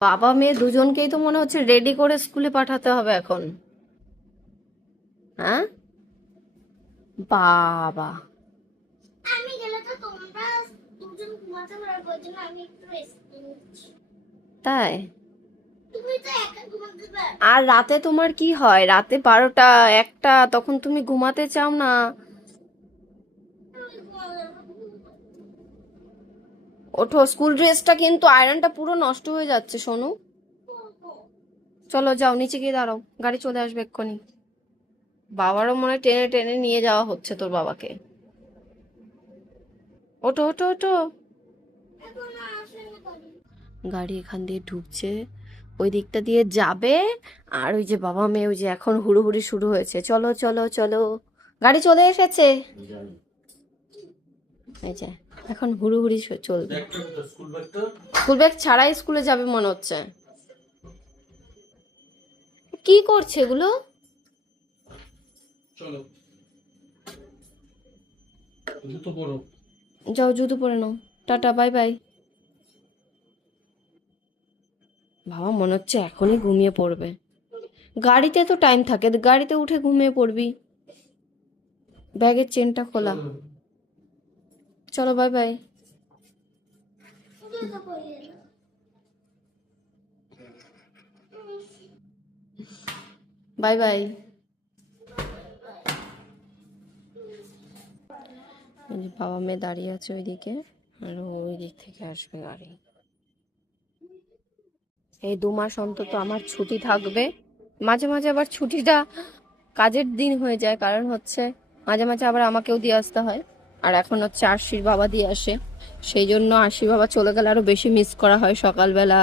বাবা মেয়ে দুজনকেই তো মনে হচ্ছে রেডি করে স্কুলে পাঠাতে হবে এখন। হ্যাঁ? বাবা। আমি গেলে তো তোমরা দুজন ঘুমাতে পারবে ওই জন্য আমি একটু রেস্ট নিচ্ছি। তাই? আর রাতে তোমার কি হয়? রাতে বারোটা একটা তখন তুমি ঘুমাতে চাও না? ওঠো স্কুল ড্রেসটা কিন্তু আয়রনটা পুরো নষ্ট হয়ে যাচ্ছে, সোনু। চলো যাও, নিচে গিয়ে দাঁড়াও, গাড়ি চলে আসবে এক্ষুনি। বাবারও মনে টেনে টেনে নিয়ে যাওয়া হচ্ছে তোর বাবাকে। ওটো ওটো করি গাড়ি এখান দিয়ে ঢুকছে, ওই দিকটা দিয়ে যাবে, আর ওই যে বাবা মেয়ে, ওই যে এখন হুড়োহুড়ি শুরু হয়েছে। চলো চলো চলো। গাড়ি চলে এসেছে। এই যে এখন হুড়োহুড়ি চলবে। স্কুল ব্যাগ ছাড়াই স্কুলে যাবে মনে হচ্ছে। কি করছে এগুলো? যাও জুতো পরে নাও। Tata bye bye. বাবা মনে হচ্ছে এখনই ঘুমিয়ে পড়বে। গাড়িতে তো টাইম থাকে গাড়িতে উঠে ঘুমিয়ে পড়বি। ব্যাগের চেনটা খোলা। চলো বাই বাই। বাই বাই বাবা মেয়ে দাঁড়িয়ে আছে ওইদিকে, আর ওই দিক থেকে আসবে গাড়ি। এই দু মাস অন্তত আমার ছুটি থাকবে। মাঝে মাঝে আবার ছুটিটা কাজের দিন হয়ে যায়, কারণ হচ্ছে মাঝে মাঝে আবার আমাকেও দিয়ে আসতে হয়। আর এখন হচ্ছে আশির বাবা দিয়ে আসে। সেই জন্য আশির বাবা চলে গেলে আরও বেশি মিস করা হয় সকালবেলা।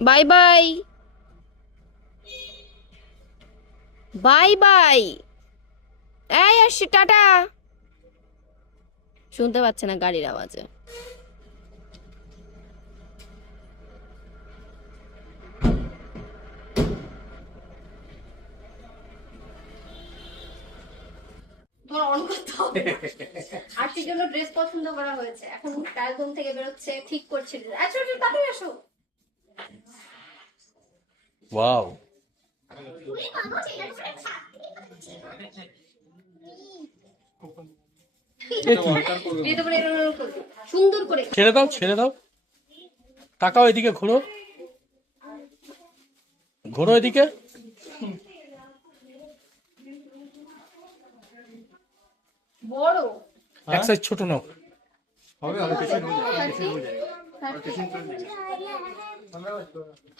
Bye bye. Bye bye. এই আসছি টাটা। শুনতে পাচ্ছে না গাড়ির আওয়াজে। করতে জন্য ড্রেস পছন্দ করা হয়েছে। এখন কাল ঘুম থেকে বেরোচ্ছে ঠিক করছে আচ্ছা আচ্ছা তাড়াতাড়ি আসো। ওয়াও। সুন্দর করে। ছেড়ে দাও ছেড়ে দাও। তাকাও এদিকে ঘোরো ঘোরো এদিকে। বড়। এক সাইজ ছোট নাও।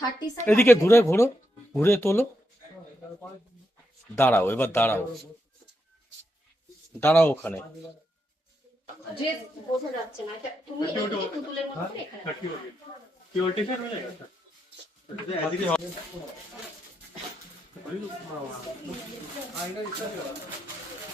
থার্টি এদিকে ঘুরে ঘোরো ঘুরে তোলো। দাঁড়াও এবার দাঁড়াও। দাঁড়াও ওখানে। ড্রেস বোঝা যাচ্ছে না এটা তুমি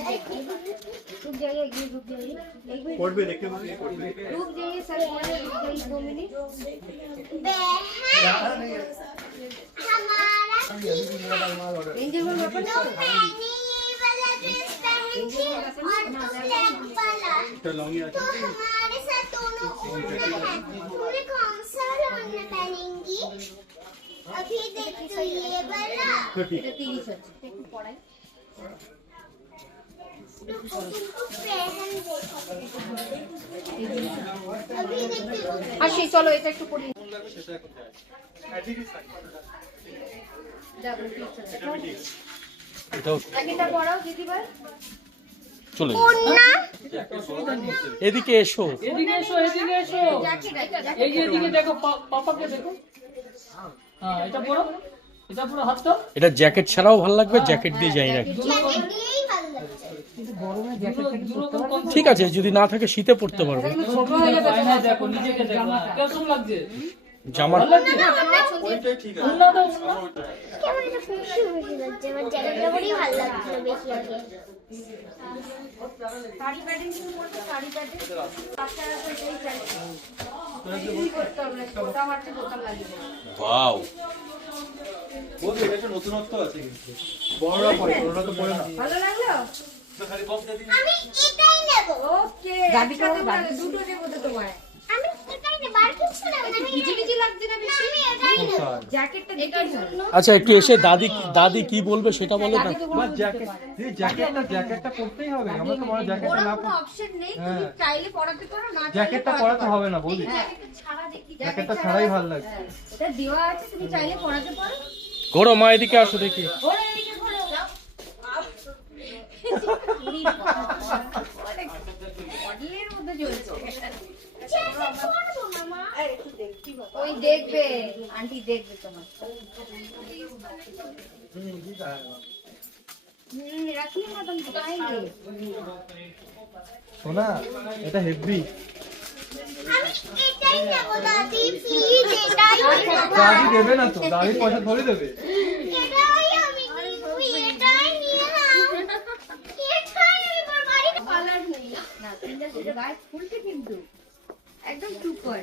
रुक जाइए ये रुक जाइए कोर्ट पे रुक जाइए सर रुक जाइए दो मिनट। हमारा इंजन में वापस तो हमारे साथ दोनों पूरे कौन सा ओढ़ना पहनेंगी? अभी देखो ये वाला। আসি চলো এটা একটু পড়ি। চলে। এদিকে এসো। এদিকে এসো এদিকে এসো। এই যে এদিকে দেখো পাপাকে দেখো। হ্যাঁ এটা পড়ো। এটা পুরো হাতটা। এটা জ্যাকেট ছাড়াও ভালো লাগবে জ্যাকেট দিয়ে যাই নাকি? ঠিক আছে যদি না থাকে শীতে পড়তে পারবে। ভালো ভালো নতুনত্ব আছে। কিন্তু বড়রা পরে ওরা তো পরে না আমি এটাই নেব। গাবিটা গাবি দুটো দেবো তো তোমায়। আমি এটাই নেব আর কিছু না। আমি ভিজে ভিজে লাগছে না বেশি আমি এটাই নেব। জ্যাকেটটা এটার জন্য আচ্ছা একটু এসে দাদি দাদি কি বলবে সেটা বলো না। আমার জ্যাকেট এই জ্যাকেটটা জ্যাকেটটা পরতেই হবে আমরা তো বড় জ্যাকেটটা না কোনো অপশন নেই তুমি হ্যাঁ। চাইলে পড়াতে পারো না জ্যাকেটটা পরাতে হবে না বলি। জ্যাকেটটা ছাড়াই ভালো লাগছে। এটা দেওয়া আছে তুমি চাইলে পড়াতে পারো। ঘোরো মা এদিকে আসো দেখি এদিকে ঘোরো মডেলের মধ্যে চলছে ওই দেখবে আন্টি দেখবে তোমার। শোনা এটা হেভি আমি এটাই নেব দাদি প্লিজ এটাই নেব দাদি। দেবে না তো? দাদি পয়সা ধরে দেবে এটাই আমি নিব এটাই নিয়ে নাও এটাই আমি আমার বাড়িতে কালার নেই না ফুলছে কিন্তু একদম সুপার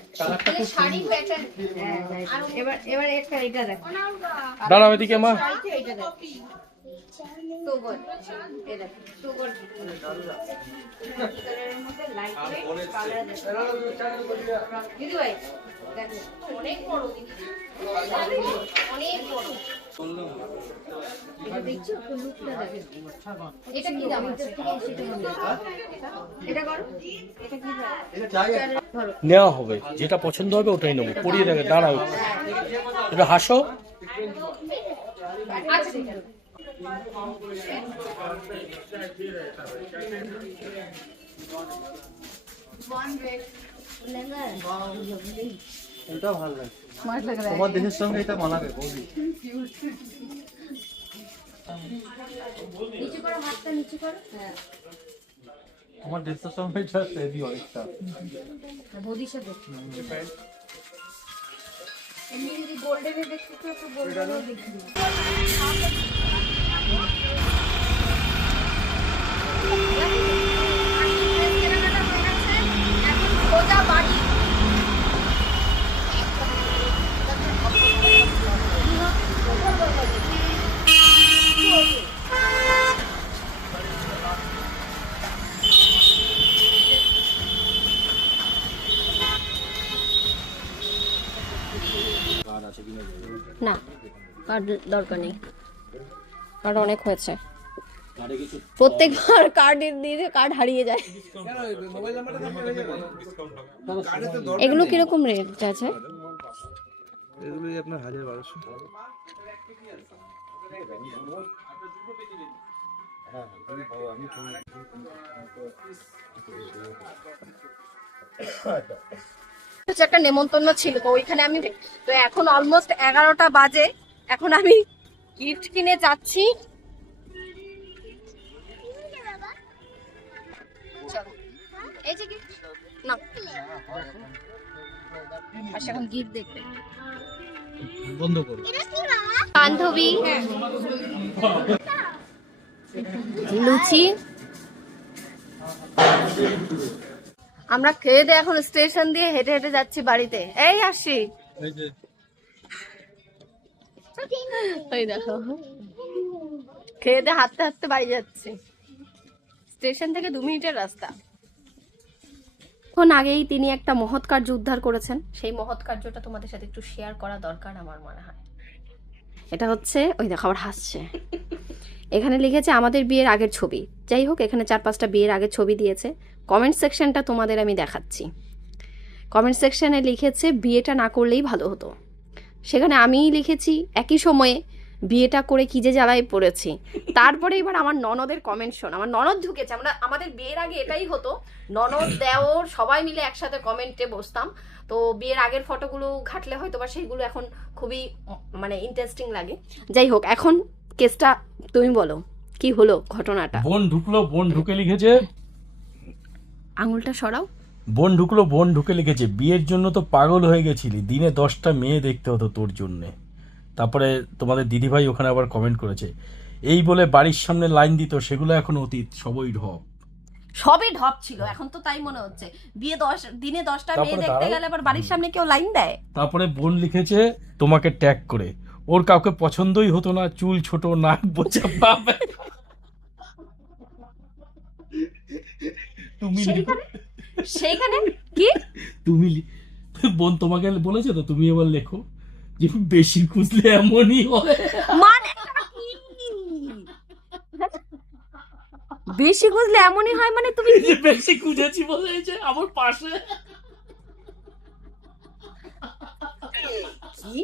শাড়ি প্যাটার্ন এবার এবার একটা এটা দেখো। দাঁড়াও এদিকে মা। এটা দেখো। তোগর এ দেখো তোগর কালারের মধ্যে লাইট ওয়েট কালার দিদি ভাই দেখো অনেক বড় দিদি অনেক বড়। এটা দেখছ? লুকটা দেখো। এটা কি দাম? আছে এটা করো। এটা কি দাম? এটা চাই ধরো। নেওয়া হবে। যেটা পছন্দ হবে ওটাই নেব। পরিয়ে দেখে দাঁড়াও। এটা হাসো। আচ্ছা এটা ভালো লাগছে তোমার দেশের সঙ্গে এটা মানাবে বৌদি। নিচু করো হাতটা নিচু করো। হ্যাঁ। তোমার দেশের সঙ্গে এটা হেভি অনেকটা। বৌদির সাথে। এমনি যদি গোল্ডেনে দেখতে তো গোল্ডেনও দেখি। না কার্ড দরকার নেই। কার্ড অনেক হয়েছে। প্রত্যেকবার কার্ড দিয়ে কার্ড হারিয়ে যায়। এগুলো কীরকম রেট আছে এগুলোই আপনার হাজার বারোশো। একটা নেমন্তন্ন ছিল তো ওইখানে আমি তো এখন অলমোস্ট এগারোটা বাজে। এখন আমি গিফট কিনে যাচ্ছি। এই যে gift। না আচ্ছা এখন গিফট দেখবে। বন্ধ করো। এটা কি বাবা? বান্ধবী। লুচি। আমরা খেয়ে দিয়ে এখন স্টেশন দিয়ে হেঁটে হেঁটে যাচ্ছি বাড়িতে। এই আসি। ওই দেখো। খেয়ে দিয়ে হাঁটতে হাঁটতে বাড়ি যাচ্ছি। স্টেশন থেকে দু মিনিটের রাস্তা। এখন আগেই তিনি একটা মহৎ কার্য উদ্ধার করেছেন। সেই মহৎ কার্যটা তোমাদের সাথে একটু শেয়ার করা দরকার আমার মনে হয়। এটা হচ্ছে, ওই দেখো, আবার হাসছে। এখানে লিখেছে, আমাদের বিয়ের আগের ছবি। যাই হোক, এখানে চার পাঁচটা বিয়ের আগের ছবি দিয়েছে। কমেন্ট সেকশনটা তোমাদের আমি দেখাচ্ছি। কমেন্ট সেকশনে লিখেছে, বিয়েটা না করলেই ভালো হতো। সেখানে আমিই লিখেছি, একই সময়ে বিয়েটা করে কি যে জ্বালায় পড়েছি। তারপরে এবার আমার ননদের কমেন্ট শোন আমার ননদ ঢুকেছে আমরা আমাদের বিয়ের আগে এটাই হতো ননদ দেওর সবাই মিলে একসাথে কমেন্টে বসতাম। তো বিয়ের আগের ফটোগুলো ঘাটলে হয়তো বা সেইগুলো এখন খুবই মানে ইন্টারেস্টিং লাগে। যাই হোক এখন কেসটা তুমি বলো কি হলো ঘটনাটা? বোন ঢুকলো বোন ঢুকে লিখেছে। আঙুলটা সরাও। বোন ঢুকলো বোন ঢুকে লিখেছে বিয়ের জন্য তো পাগল হয়ে গেছিলি দিনে দশটা মেয়ে দেখতে হতো তোর জন্যে। তারপরে তোমাদের দিদিভাই ওখানে আবার কমেন্ট করেছে এই বলে বাড়ির সামনে লাইন দিত সেগুলো এখন অতীত সবই ঢপ। সবই ঢপ ছিল এখন তো তাই মনে হচ্ছে। বিয়ে দশ দিনে দশটা মেয়ে দেখতে গেলে আবার বাড়ির সামনে কেউ লাইন দেয়? তারপরে বোন লিখেছে তোমাকে ট্যাগ করে। ওর কাউকে পছন্দই হতো না চুল ছোট নাক বোঝা পাবে তুমি সেইখানে? কি? তুমি বোন তোমাকে বলেছে তো তুমি এবার লেখো। বেশি খুঁজলে এমনই হয়। মানে বেশি খুঁজলে এমনই হয় মানে তুমি বেশি খুঁজেছি বলেছে আমার পাশে। কি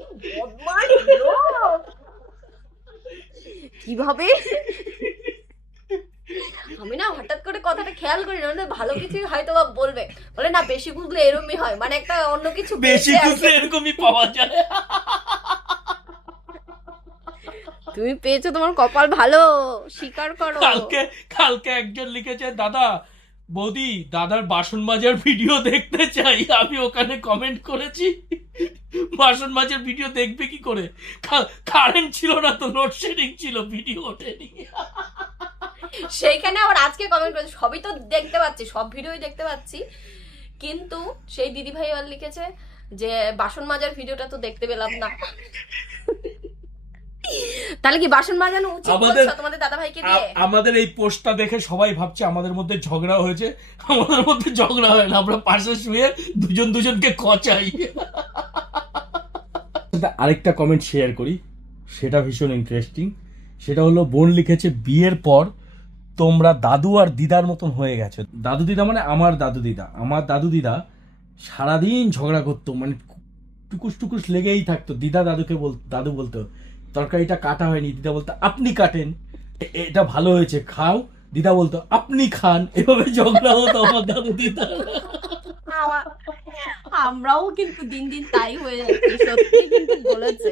কীভাবে? আমি না হঠাৎ করে কথাটা খেয়াল করি না মানে ভালো কিছুই হয়তো বা বলবে। বলে না বেশি বুঝলে এরমই হয়। মানে একটা অন্য কিছু বেশি। খুঁজলে এরকমই পাওয়া যায়। তুমি পেয়েছ তোমার কপাল ভালো স্বীকার করো। কালকে কালকে একজন লিখেছে দাদা বৌদি দাদার বাসন মাজার ভিডিও দেখতে চাই। আমি ওখানে কমেন্ট করেছি বাসন মাজার ভিডিও দেখবে কি করে? কারেন্ট ছিল না তো লোডশেডিং ছিল ভিডিও ওঠেনি। সেইখানে আবার আজকে কমেন্ট করেছে সবই তো দেখতে পাচ্ছি সব ভিডিওই দেখতে পাচ্ছি। কিন্তু সেই দিদি ভাই আবার লিখেছে যে বাসন মাজার ভিডিওটা তো দেখতে পেলাম না। তাহলে কি বাসন মাজানো উচিত আমাদের- তোমাদের দাদা ভাইকে দিয়ে? আমাদের এই পোস্টটা দেখে সবাই ভাবছে আমাদের মধ্যে ঝগড়া হয়েছে। আমাদের মধ্যে ঝগড়া হয় না আমরা পাশে শুয়ে দুজন দুজনকে কচাই আরেকটা কমেন্ট শেয়ার করি সেটা ভীষণ ইন্টারেস্টিং সেটা হলো বোন লিখেছে বিয়ের পর তোমরা দাদু আর দিদার মতন হয়ে গেছো। দাদু দিদা মানে আমার দাদু দিদা। আমার দাদু দিদা সারাদিন ঝগড়া করতো মানে টুকুস টুকুস লেগেই থাকতো। দিদা দাদুকে বল, দাদু বলতো, তরকারিটা কাটা হয়নি। দিদা বলতো, আপনি কাটেন এটা ভালো হয়েছে, খাও। দিদা বলতো, আপনি খান। এভাবে ঝগড়া হতো আমার দাদু দিদা। আমরাও কিন্তু দিন দিন তাই হয়ে যাচ্ছি সত্যি কিন্তু বলেছে।